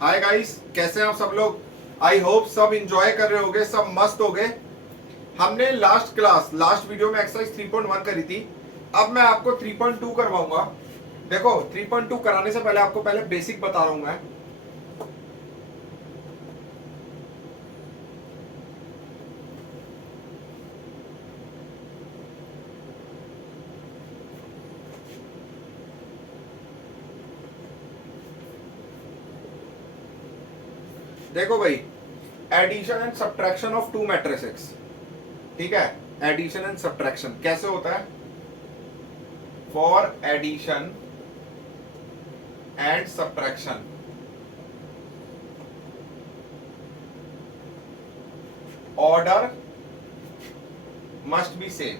Hi guys, कैसे हैं आप सब लोग। आई होप सब इंजॉय कर रहे होगे, सब मस्त हो गए। हमने लास्ट वीडियो में एक्सरसाइज 3.1 करी थी। अब मैं आपको 3.2 करवाऊंगा। देखो 3.2 कराने से पहले आपको पहले बेसिक बता रहा हूं मैं। देखो भाई, addition and subtraction of two matrices, ठीक है। एडिशन एंड सब्ट्रैक्शन कैसे होता है? For addition and subtraction order must be same.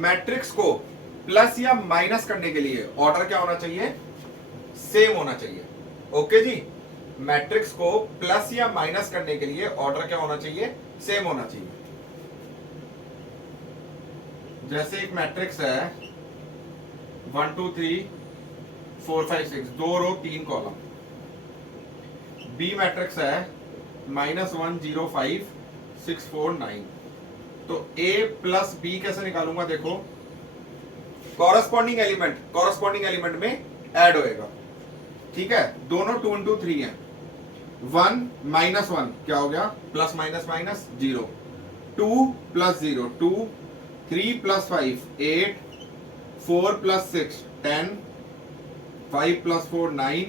Matrix को प्लस या माइनस करने के लिए ऑर्डर क्या होना चाहिए? सेम होना चाहिए। ओके जी। मैट्रिक्स को प्लस या माइनस करने के लिए ऑर्डर क्या होना चाहिए? सेम होना चाहिए। जैसे एक मैट्रिक्स है 1 2 3 4 5 6, 2 रो 3 कॉलम। बी मैट्रिक्स है -1 0 5 6 4 9। तो ए प्लस बी कैसे निकालूंगा? देखो, कॉरस्पॉन्डिंग एलिमेंट में ऐड होएगा, ठीक है। दोनों 2 into 3 है। 1 -1 क्या हो गया? Plus minus minus 0। 2 + 0 2, 3 + 5 8, 4 + 6 10, 5 + 4 9,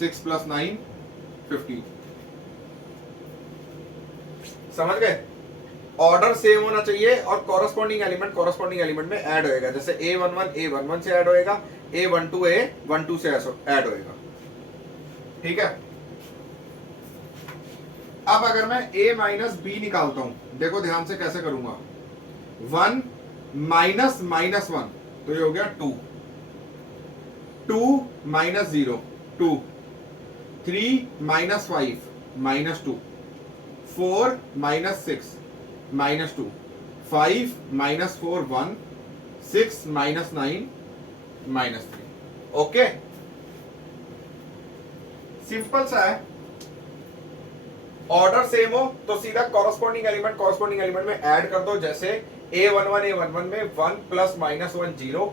6 + 9 15। समझ गए? ऑर्डर सेम होना चाहिए और कॉरस्पॉन्डिंग एलिमेंट में ऐड होएगा। जैसे A11 से ऐड होएगा, A12 से ऐड होएगा, ठीक है। अब अगर मैं A - B निकालता हूं, देखो ध्यान से कैसे करूंगा। 1 - -1 तो ये हो गया 2, 2 - 0 2, 3 - 5 -2, 4 - 6 -2, 5 - 4 1, 6 - 9 -3। ओके, सिंपल सा है। ऑर्डर सेम हो तो सीधा कॉरस्पॉन्डिंग एलिमेंट में ऐड कर दो। जैसे A11 में 1 + -1 0,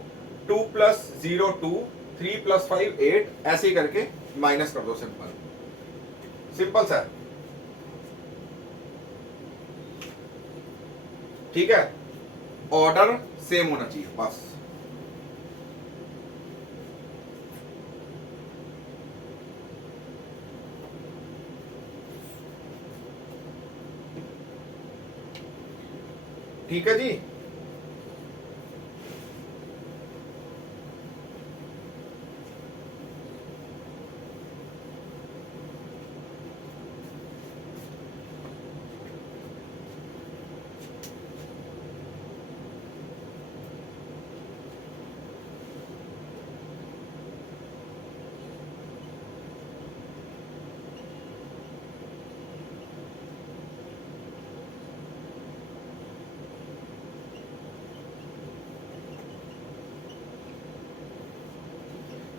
2 + 0 2, 3 + 5 8, ऐसे ही करके माइनस कर दो। सिंपल सा है, ठीक है। ऑर्डर सेम होना चाहिए बस। ठीक है जी।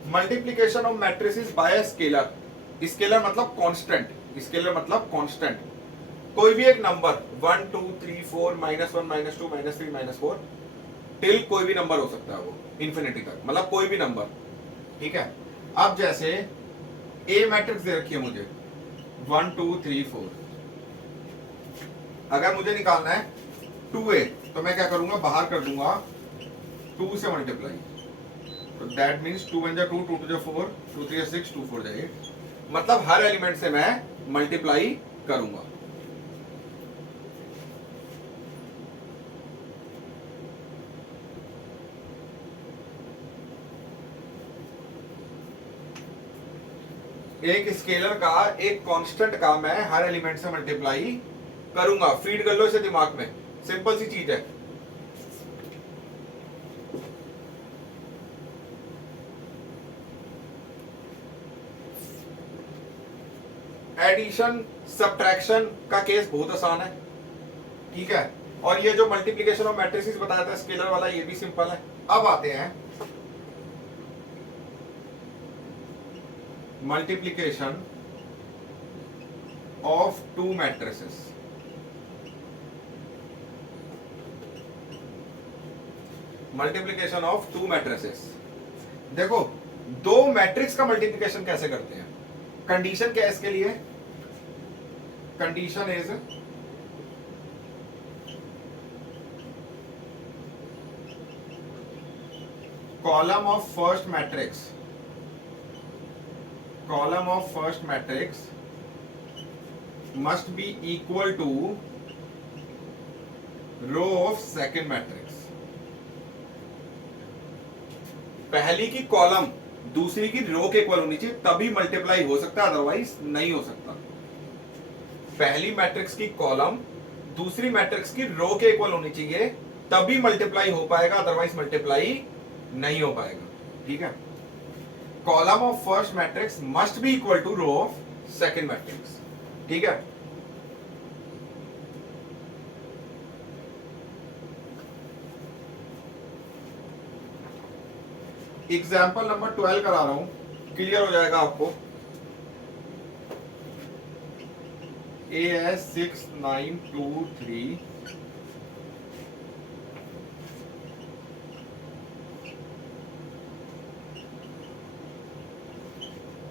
Multiplication of matrices by scalar. Scalar मतलब कांस्टेंट। कोई भी एक नंबर 1 2 3 4 -1 -2 -3 -4 टिल कोई भी नंबर हो सकता है, वो इंफिनिटी तक, मतलब कोई भी नंबर, ठीक है। अब जैसे ए मैट्रिक्स दे रखी है मुझे 1 2 3 4। अगर मुझे निकालना है 2a, तो मैं क्या करूंगा? बाहर कर दूंगा 2 से मल्टीप्लाई। तो दैट मीन्स 2 1 2, 2 2 4, 2 3 6, 2 4 8। मतलब हर एलिमेंट से मैं मल्टीप्लाई करूंगा। एक स्केलर का, एक कांस्टेंट का मैं हर एलिमेंट से मल्टीप्लाई करूंगा। फीड कर लो इसे दिमाग में, सिंपल सी चीज है। एडिशन सब्ट्रैक्शन का केस बहुत आसान है, ठीक है। और ये जो मल्टीप्लिकेशन ऑफ मैट्रिसेस बताया था स्केलर वाला, ये भी सिंपल है। अब आते हैं multiplication of two matrices. Multiplication of two matrices. देखो दो मैट्रिक्स का मल्टीप्लीकेशन कैसे करते हैं, कंडीशन क्या है इसके लिए, condition is column of first matrix must be equal to row of second matrix। पहली की कॉलम दूसरी की रो के इक्वल होनी चाहिए, तभी मल्टीप्लाई हो सकता है, अदरवाइज नहीं हो सकता। पहली मैट्रिक्स की कॉलम दूसरी मैट्रिक्स की रो के इक्वल होनी चाहिए, तभी मल्टीप्लाई हो पाएगा, अदरवाइज मल्टीप्लाई नहीं हो पाएगा। ठीक है, column of first matrix must be equal to row of second matrix. ठीक है, एग्जाम्पल नंबर 12 करा रहा हूं, क्लियर हो जाएगा आपको। AS 6923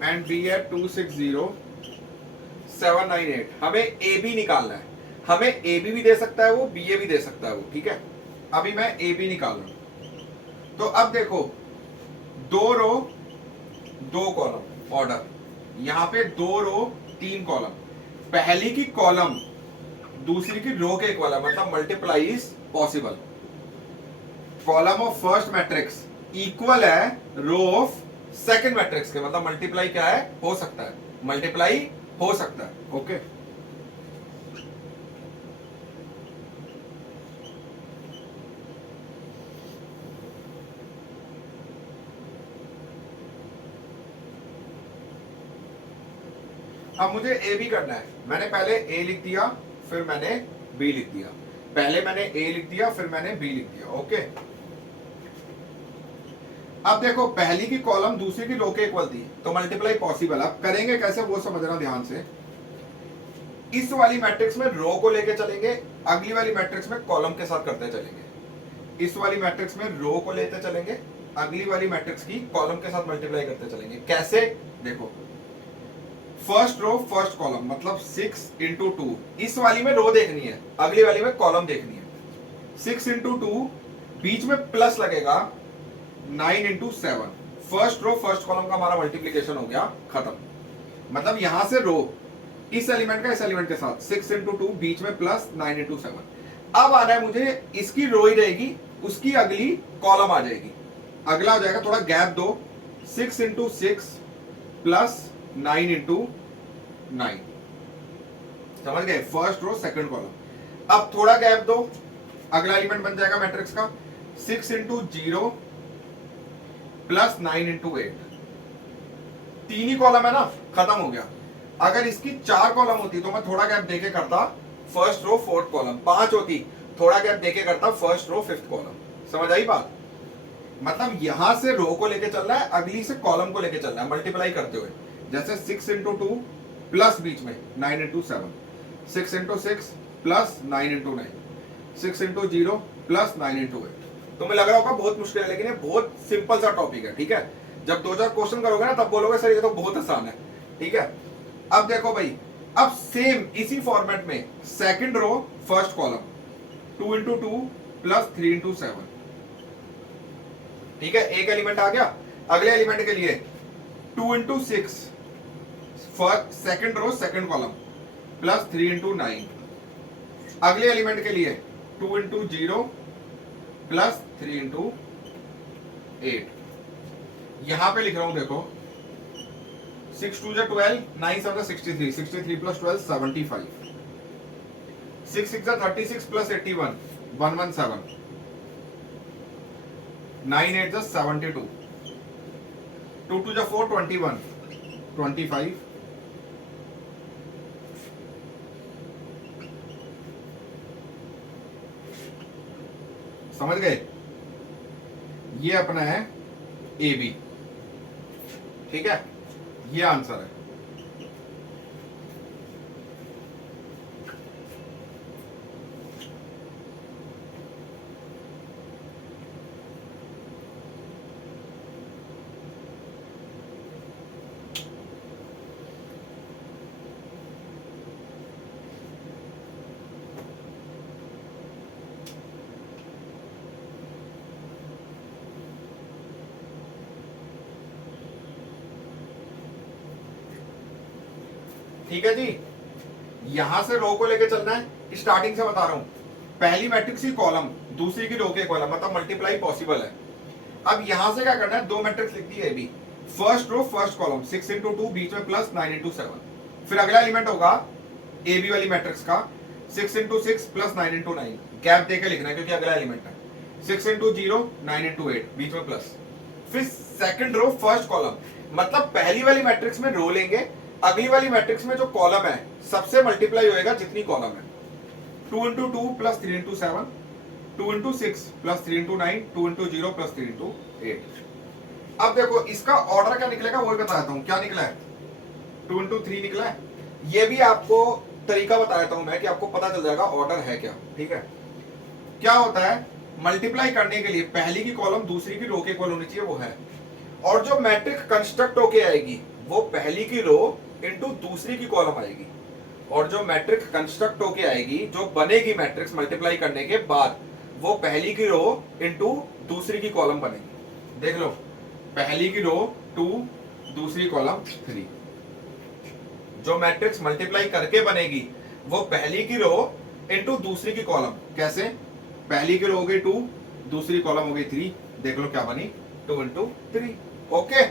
and B at 260798। हमें ए बी निकालना है, हमें ए बी भी दे सकता है वो, बी ए भी दे सकता है वो। ठीक है, अभी मैं ए बी निकाल रहा हूं। तो अब देखो दो रो दो कॉलम ऑर्डर, यहां पे दो रो तीन कॉलम, पहली की कॉलम दूसरी की रो के इक्वल है, मतलब multiply is possible. Column of first matrix equal है रो ऑफ सेकंड मैट्रिक्स के, मतलब मल्टीप्लाई क्या है, हो सकता है, मल्टीप्लाई हो सकता है। ओके, अब मुझे ए बी करना है। मैंने पहले ए लिख दिया, फिर मैंने बी लिख दिया, पहले मैंने ए लिख दिया, फिर मैंने बी लिख दिया। ओके, अब देखो पहली की कॉलम दूसरी की रो के इक्वल थी, तो मल्टीप्लाई पॉसिबल। अब करेंगे कैसे वो समझना ध्यान से। इस वाली मैट्रिक्स में रो को लेके चलेंगे, अगली वाली मैट्रिक्स में कॉलम के साथ करते चलेंगे। इस वाली मैट्रिक्स में रो को लेते चलेंगे, अगली वाली मैट्रिक्स की कॉलम के साथ मल्टीप्लाई करते चलेंगे। कैसे, देखो फर्स्ट रो फर्स्ट कॉलम, मतलब 6 इंटू 2, इस वाली में रो देखनी है, अगली वाली में कॉलम देखनी है। 6 इंटू 2, बीच में प्लस लगेगा 9 into 7, first row first column का हमारा मल्टीप्लीकेशन हो गया, खत्म। मतलब यहां से रो इस एलिमेंट का इस एलिमेंट के साथ 6 इंटू 2, बीच में प्लस 9 इंटू 7। अब आना है मुझे, इसकी रो ही रहेगी, उसकी अगली कॉलम आ जाएगी, अगला हो जाएगा, थोड़ा गैप दो, 6 इंटू 6 प्लस 9 इंटू 9, समझ गए, फर्स्ट रो सेकंड कॉलम। अब थोड़ा गैप दो, अगला एलिमेंट बन जाएगा मैट्रिक्स का 6 इंटू 0 प्लस 9 इंटू 8, तीन ही कॉलम है ना, खत्म हो गया। अगर इसकी 4 कॉलम होती तो मैं थोड़ा गैप देके करता फर्स्ट रो फोर्थ कॉलम, 5 होती थोड़ा गैप देके करता फर्स्ट रो फिफ्थ कॉलम। समझ आई बात, मतलब यहां से रो को लेके चलना है, अगली से कॉलम को लेके चलना है, मल्टीप्लाई करते हुए। जैसे 6 इंटू 2 प्लस बीच में 9 into 7, 6 into 6 plus 9 into 9, 6 into 0 plus 9 into 8। तुम्हें लग रहा होगा बहुत मुश्किल है, लेकिन ये बहुत सिंपल सा टॉपिक है। ठीक है, जब 2-4 क्वेश्चन करोगे ना तब बोलोगे सर ये तो बहुत आसान है। ठीक है, अब देखो भाई, अब सेम इसी फॉर्मेट में second row first column 2 into 2 plus 3 into 7। ठीक है, एक एलिमेंट आ गया। अगले एलिमेंट के लिए 2 into 6 second row second column plus 3 into 9। अगले एलिमेंट के लिए 2 इंटू 0 प्लस 3 इंटू 8। यहां पे लिख रहा हूं, देखो 6 2 12, 9 7 63, 63 प्लस 12 75, 6 6 36 प्लस 81 117, 9 8 72, 2 2 4 21 25, समझ गए, ये अपना है ए बी। ठीक है, ये आंसर है। ठीक है जी, यहां से रो को लेके चलना है, स्टार्टिंग से बता रहा हूं। पहली मैट्रिक्स की कॉलम, दूसरी की रो के कॉलम, मतलब मल्टीप्लाई पॉसिबल है। अब यहां से क्या करना है, दो मैट्रिक्स लिख दी है B, first row first column 6 into 2, बीच में प्लस 9 इंटू 7। फिर अगला एलिमेंट होगा ए बी वाली मैट्रिक्स का 6 इंटू 6 प्लस 9 इंटू 9, गैप देकर लिखना है क्योंकि अगला एलिमेंट है। 6 इंटू 0 9 इंटू 8, बीच में प्लस। फिर सेकंड रो फर्स्ट कॉलम, मतलब पहली वाली मैट्रिक्स में रो लेंगे, अगली वाली मैट्रिक्स में जो कॉलम है सबसे मल्टीप्लाई होएगा जितनी कॉलम है। 2 into 2 plus 3 into 7, 2 into 6 plus 3 into 9, 2 into 0 plus 3 into 8। अब देखो इसका ऑर्डर क्या निकलेगा वो भी बता देता हूं। क्या निकला है, 2 इंटू 3 निकला है। ये भी आपको तरीका बता देता हूं मैं कि आपको पता चल जाएगा ऑर्डर है क्या। ठीक है, क्या होता है, मल्टीप्लाई करने के लिए पहली की कॉलम दूसरी की रो के इक्वल होनी चाहिए, वो है। और जो मैट्रिक्स कंस्ट्रक्ट होके आएगी वो पहली की रो इंटू दूसरी की कॉलम आएगी। और जो मैट्रिक्स कंस्ट्रक्ट होके आएगी, जो बनेगी मैट्रिक्स मल्टीप्लाई करने के बाद, वो पहली की रो इंटू दूसरी की कॉलम बनेगी। देख लो, पहली की रो 2, दूसरी कॉलम 3। जो मैट्रिक्स मल्टीप्लाई करके बनेगी वो पहली की रो इंटू दूसरी की कॉलम। कैसे, पहली की रो हो गई 2, दूसरी कॉलम हो गई 3, देख लो क्या बनी, 2 इंटू 3। ओके,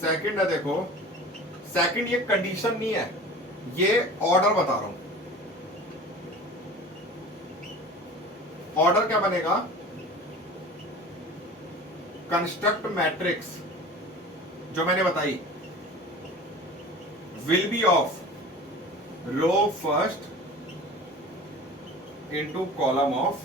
सेकंड है, देखो सेकंड ये कंडीशन नहीं है, ये ऑर्डर बता रहा हूं। ऑर्डर क्या बनेगा, कंस्ट्रक्ट मैट्रिक्स जो मैंने बताई will be of row first into column of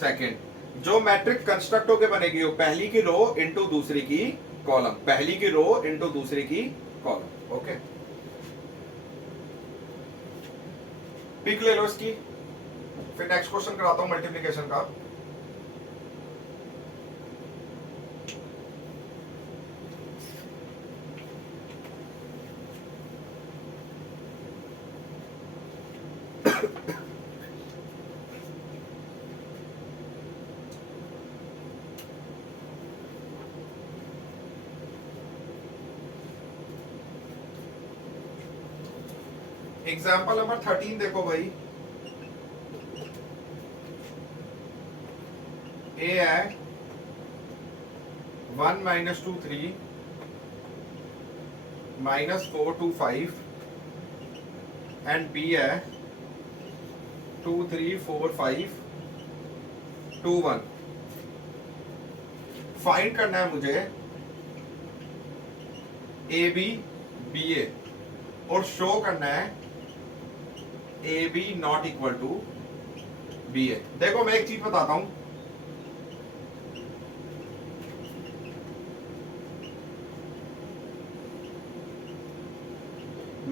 second. जो मैट्रिक्स कंस्ट्रक्ट होके बनेगी वो पहली की रो इंटू दूसरी की कॉलम, पहली की रो इंटू दूसरी की कॉलम। ओके, पिक ले लो इसकी, फिर नेक्स्ट क्वेश्चन कराता हूं मल्टीप्लिकेशन का। एग्जाम्पल नंबर 13 देखो भाई, ए है 1 माइनस 2 3 माइनस 4 2 5 एंड बी है 2 3 4 5 2 1। फाइंड करना है मुझे ए बी बी ए, और शो करना है A B not equal to B A. देखो मैं एक चीज बताता हूं,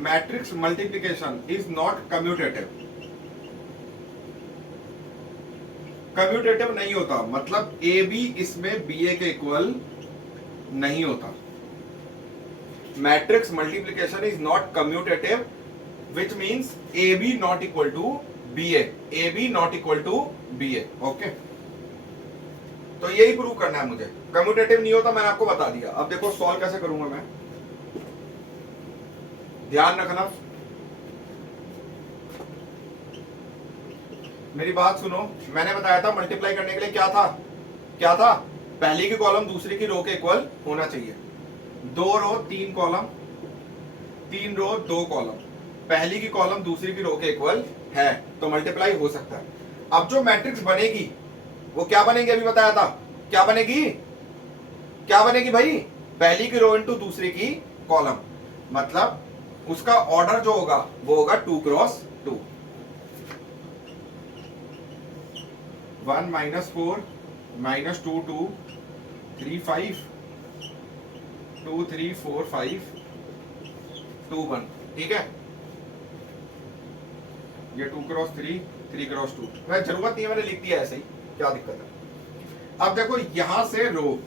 matrix multiplication is not commutative. Commutative नहीं होता, मतलब ए बी इसमें बी ए के इक्वल नहीं होता। Matrix multiplication is not commutative, which means AB not equal to BA, AB not equal to BA। Okay, तो यही प्रूव करना है मुझे। कम्यूटेटिव नहीं होता, मैंने आपको बता दिया। अब देखो सॉल्व कैसे करूंगा मैं, ध्यान रखना, मेरी बात सुनो। मैंने बताया था मल्टीप्लाई करने के लिए क्या था, क्या था, पहली की कॉलम दूसरी की रो के इक्वल होना चाहिए। 2 रो 3 कॉलम, 3 रो 2 कॉलम, पहली की कॉलम दूसरी की रो के इक्वल है तो मल्टीप्लाई हो सकता है। अब जो मैट्रिक्स बनेगी वो क्या बनेगी, अभी बताया था, क्या बनेगी, क्या बनेगी भाई, पहली की रो इंटू दूसरी की कॉलम, मतलब उसका ऑर्डर जो होगा वो होगा 2x2। 1 -4 -2 2 3 5 2 3 4 5 2 1। ठीक है, ये 2x3 3x2, वह जरूरत नहीं है, मैंने लिख दिया ऐसे ही, क्या दिक्कत है। अब देखो यहां से रो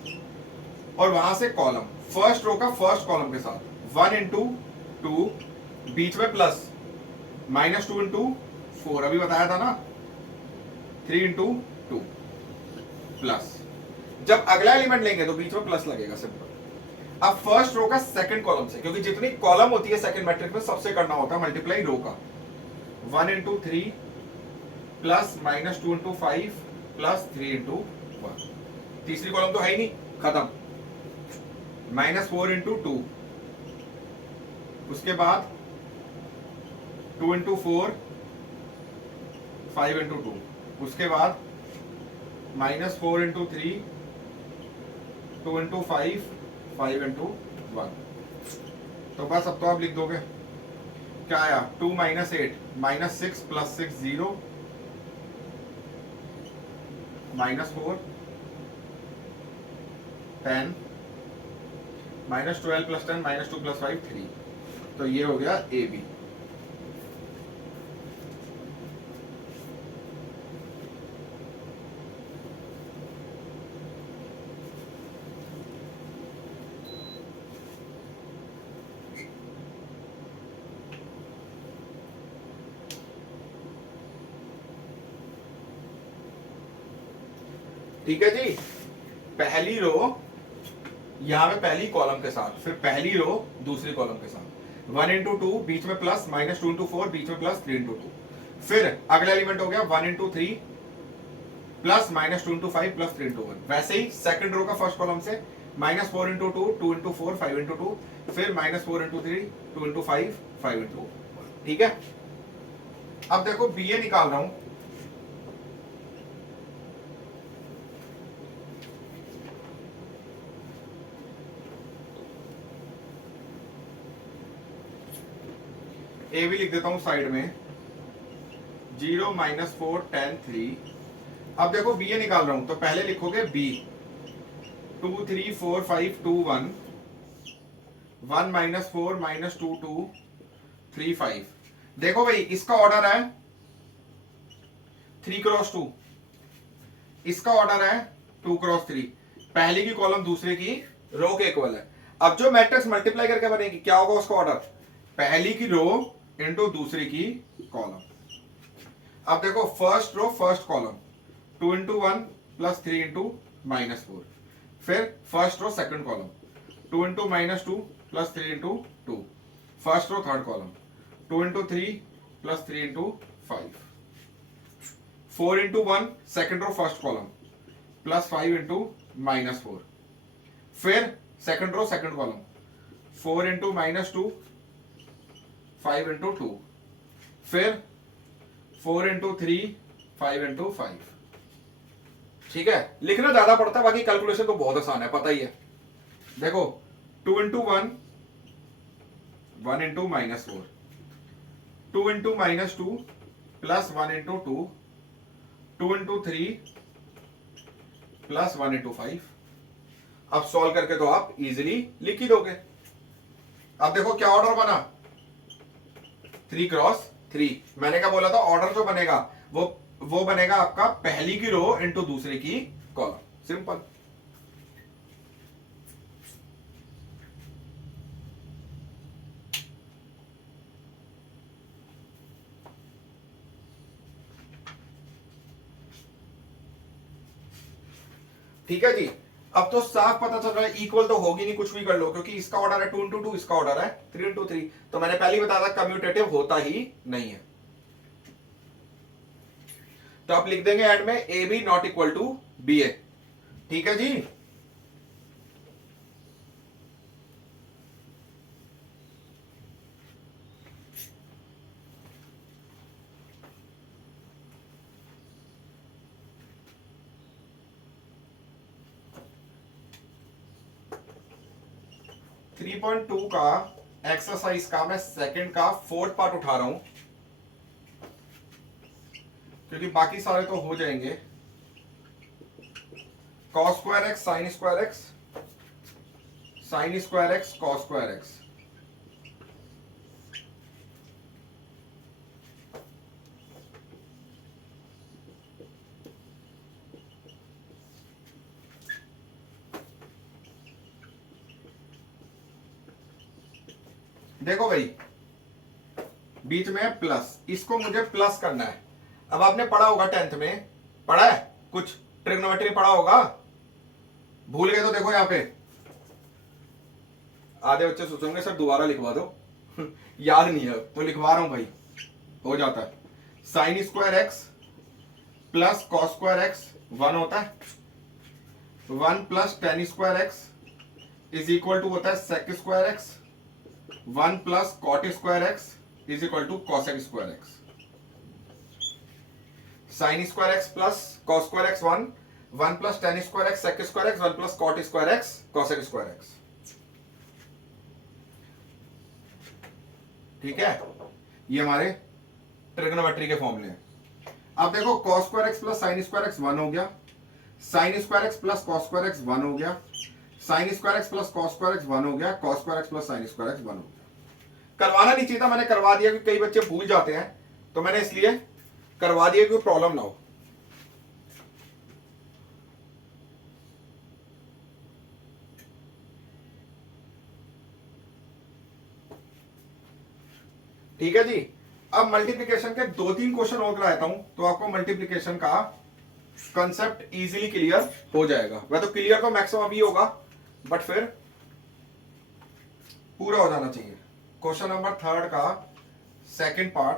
और वहां से कॉलम, फर्स्ट रो का फर्स्ट कॉलम के साथ 1 इंटू 2, बीच में प्लस, -2 इंटू 4 अभी बताया था ना, 3 इंटू 2 प्लस। जब अगला एलिमेंट लेंगे तो बीच में प्लस लगेगा, सिंपल। अब फर्स्ट रो का सेकंड कॉलम से, क्योंकि जितनी कॉलम होती है सेकंड मैट्रिक्स में सबसे करना होता है मल्टीप्लाई रो का, 1 into 3 plus -2 into 5 plus 3 into 1। तीसरी कॉलम तो है ही नहीं, खत्म। -4 इंटू 2, उसके बाद 2 इंटू 4 5 इंटू 2, उसके बाद -4 इंटू 3 2 इंटू 5 5 इंटू 1। तो बस अब तो आप लिख दोगे, क्या आया, 2 -8 -6 प्लस 6 0 -4 10 -12 प्लस 10 -2 प्लस 5 3। तो ये हो गया ए बी। ठीक है जी, पहली रो यहां पे पहली कॉलम के साथ, फिर पहली रो दूसरी कॉलम के साथ, 1 इंटू 2 बीच में प्लस, -2 इंटू 4 बीच में प्लस, 3 इंटू 2। फिर अगला एलिमेंट हो गया 1 into 3 plus -2 into 5 plus 3 into 1। वैसे ही सेकंड रो का फर्स्ट कॉलम से -4 इंटू 2 2 इंटू 4 5 इंटू 2, फिर -4 इंटू 3 2 इंटू 5 5 इंटू 1। ठीक है, अब देखो बी ए निकाल रहा हूं। ए भी लिख देता हूं साइड में, 0 -4 10 3। अब देखो बी ए निकाल रहा हूं, तो पहले लिखोगे बी, 2 3 4 5 2 1 1 -4 -2 2 3 5। देखो भाई इसका ऑर्डर है 3x2, इसका ऑर्डर है 2x3। पहली की कॉलम दूसरे की रो के इक्वल है। अब जो मैट्रिक्स मल्टीप्लाई करके बनेगी क्या होगा उसका ऑर्डर, पहली की रो इंटू दूसरी की कॉलम। अब देखो first row first column, 2 into 1 plus 3 into -4। फिर first row second column, 2 into -2 plus 3 into 2। First row third column, 2 into 3 plus 3 into 5। 4 into 1 second row first column plus 5 into -4। फिर second row second column, 4 into -2 5 into 2। फिर 4 into 3 5 into 5। ठीक है, लिखना ज्यादा पड़ता है, बाकी कैलकुलेशन तो बहुत आसान है, पता ही है। देखो 2 into 1 1 into -4, 2 into -2 plus 1 into 2, 2 into 3 plus 1 into 5। अब सॉल्व करके तो आप इजीली लिख ही दोगे। अब देखो क्या ऑर्डर बना, 3x3। मैंने क्या बोला था, ऑर्डर जो बनेगा वो बनेगा आपका पहली की रो इंटू दूसरी की कॉलम, सिंपल। ठीक है जी, अब तो साफ पता चल रहा है इक्वल तो होगी नहीं, कुछ भी कर लो, क्योंकि इसका ऑर्डर है 2 इंटू 2, इसका ऑर्डर है 3 इंटू 3। तो मैंने पहले ही बताया था कम्यूटेटिव होता ही नहीं है। तो आप लिख देंगे एंड में A B not equal to B A. ठीक है जी, 3.2 का एक्सरसाइज का मैं सेकंड का फोर्थ पार्ट उठा रहा हूं, क्योंकि बाकी सारे तो हो जाएंगे। cos square x sine square x, sine square x cos square x. देखो भाई, बीच में प्लस, इसको मुझे प्लस करना है। अब आपने पढ़ा होगा 10th में, पढ़ा है कुछ ट्रिग्नोमेट्री पढ़ा होगा, भूल गए तो देखो यहां पे आधे बच्चे सोचेंगे सर दोबारा लिखवा दो याद नहीं है तो लिखवा रहा हूं भाई, हो जाता है। Sine square x plus cos square x 1 होता है, 1 plus tan square x is equal to होता है sec square x, 1 plus cot square x is equal to cosec square x. Sine square x plus cos square x 1, 1 plus tan square x sec square x, 1 plus cot square x cosec square x. ठीक है, ये हमारे trigonometry के फॉर्मूले हैं। अब देखो cos square x plus sign square x 1 हो गया, sign square x plus cos square x 1 हो गया, sign square x plus cos square x 1 हो गया, cos square x plus sign square x 1 हो गया। करवाना नहीं चाहिए था, मैंने करवा दिया क्योंकि कई बच्चे भूल जाते हैं, तो मैंने इसलिए करवा दिया क्योंकि प्रॉब्लम ना हो। ठीक है जी। अब मल्टीप्लिकेशन के 2-3 क्वेश्चन और कराता हूं तो आपको मल्टीप्लिकेशन का कंसेप्ट इजीली क्लियर हो जाएगा। वह तो क्लियर तो मैक्सिमम अभी होगा, बट फिर पूरा हो जाना चाहिए। क्वेश्चन नंबर 3 का सेकंड पार्ट,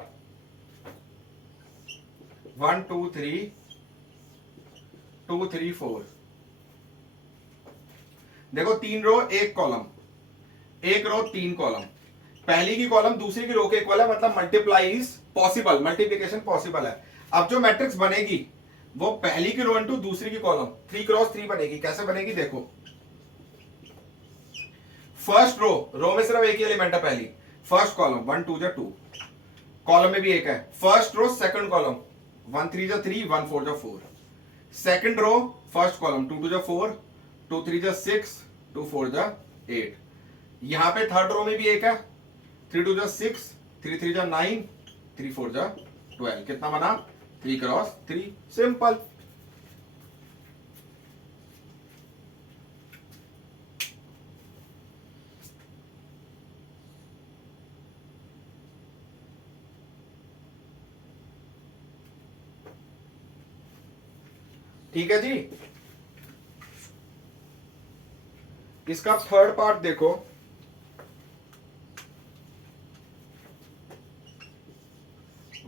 1 2 3 2 3 4। देखो 3 रो 1 कॉलम, 1 रो 3 कॉलम, पहली की कॉलम दूसरी की रो के इक्वल है, मतलब multiply is possible, multiplication possible है। अब जो मैट्रिक्स बनेगी वो पहली की रो इंटू दूसरी की कॉलम 3 क्रॉस 3 बनेगी। कैसे बनेगी देखो, फर्स्ट रो में सिर्फ एक ही एलिमेंट है पहली, फर्स्ट कॉलम 1 2 जा 2, कॉलम में भी एक है। फर्स्ट रो सेकंड कॉलम 1 3 जा 3 1 4 जा 4, सेकंड रो फर्स्ट कॉलम 2 2 जा 4 2 3 जा 6 2 4 जा 8। यहां पे थर्ड रो में भी एक है, 3 2 जा 6 3 3 जा 9 3 4 जा 12। कितना बना 3 क्रॉस 3, सिंपल। ठीक है जी। इसका थर्ड पार्ट देखो,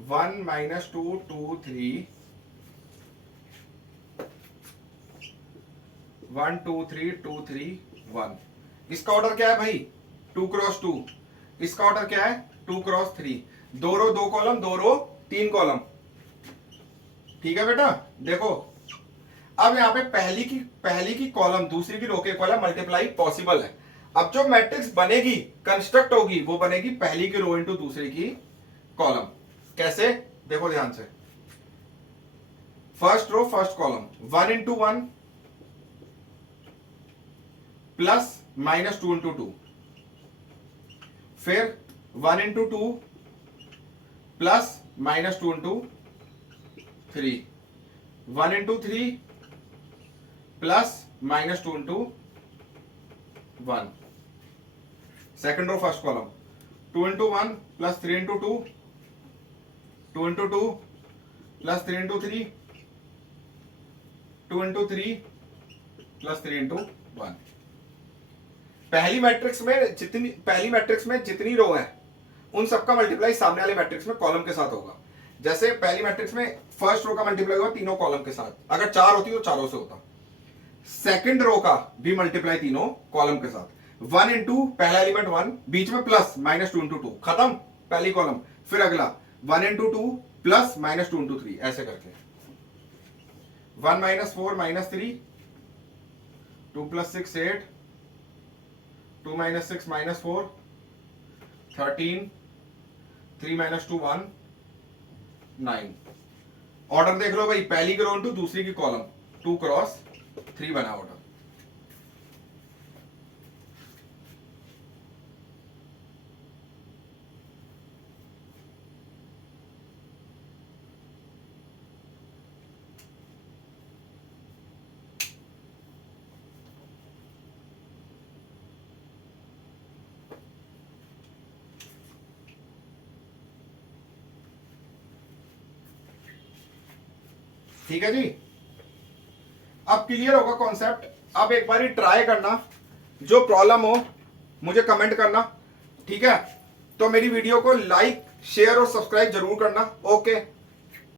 वन माइनस 2 2 3 1 2 3 2 3 1। इसका ऑर्डर क्या है भाई 2 क्रॉस 2, इसका ऑर्डर क्या है 2 क्रॉस 3। 2 रो 2 कॉलम, 2 रो 3 कॉलम। ठीक है बेटा, देखो अब यहां पे पहली की कॉलम दूसरी की रो के इक्वल है, मल्टीप्लाई पॉसिबल है। अब जो मैट्रिक्स बनेगी कंस्ट्रक्ट होगी वो बनेगी पहली की रो इंटू दूसरी की कॉलम। कैसे देखो ध्यान से, first row first column 1 into 1 plus minus 2 into 2, फिर 1 into 2 plus minus 2 into 3, 1 into 3 plus minus 2 into 1। Second row first column 2 into 1 plus 3 into 2, 2 into 2 plus 3 into 3, 2 into 3 plus 3 into 1। पहली matrix में जितनी रो है उन सबका मल्टीप्लाई सामने वाले matrix में कॉलम के साथ होगा। जैसे पहली मैट्रिक्स में फर्स्ट रो का मल्टीप्लाई हुआ तीनों कॉलम के साथ, अगर 4 होती तो चारों से होता। सेकंड रो का भी मल्टीप्लाई तीनों कॉलम के साथ, 1 इंटू पहला एलिमेंट 1, बीच में प्लस माइनस 2 इंटू 2, खत्म पहली कॉलम। फिर अगला 1 इंटू 2 प्लस माइनस 2 इंटू 3, ऐसे करके 1 minus 4 minus 3, 2 plus 6 8, 2 minus 6 minus 4 13 3 minus 2 1 9। Order देख लो भाई, पहली की रो इंटू दूसरी की कॉलम, 2 क्रॉस 3 बना ऑर्डर। ठीक है जी, अब क्लियर होगा कॉन्सेप्ट। अब एक बार ट्राई करना, जो प्रॉब्लम हो मुझे कमेंट करना, ठीक है। तो मेरी वीडियो को लाइक शेयर और सब्सक्राइब जरूर करना। ओके।